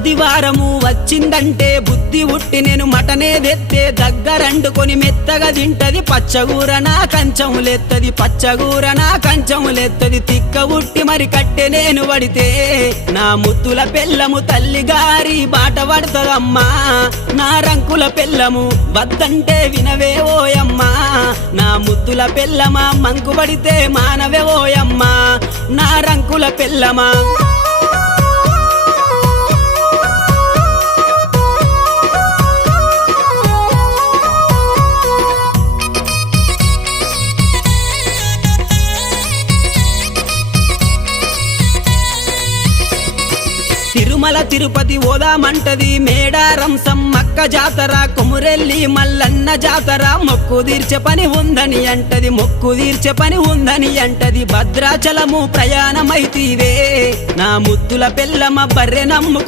ఆదివారము వచ్చిందంటే బుద్ధి ఉట్టి నేను మటనే తెత్తే దగ్గరండుకొని మెత్తగా తింటది పచ్చగూర నా కంచములెత్తది పచ్చగూర నా కంచములెత్తది తిక్క ఉట్టి మరి కట్టె నేను పడితే నా ముత్తుల పెళ్ళము తల్లి గారి బాట పడుతుందమ్మా నా రంకుల పెళ్ళము వద్దంటే వినవే ఓయమ్మా నా ముద్దుల పెళ్ళమా మంకు పడితే మానవే ఓయమ్మా నా రంకుల పెళ్ళమా తిరుమల తిరుపతి ఓదామంటది మేడారం సమ్మక్క జాతర కొమురెల్లి మల్లన్న జాతర మొక్కు తీర్చే పని ఉందని అంటది మొక్కు తీర్చే పని ఉందని అంటది భద్రాచలము ప్రయాణమైతీవే నా ముద్దుల పెళ్ళమ బర్రె నమ్ముకు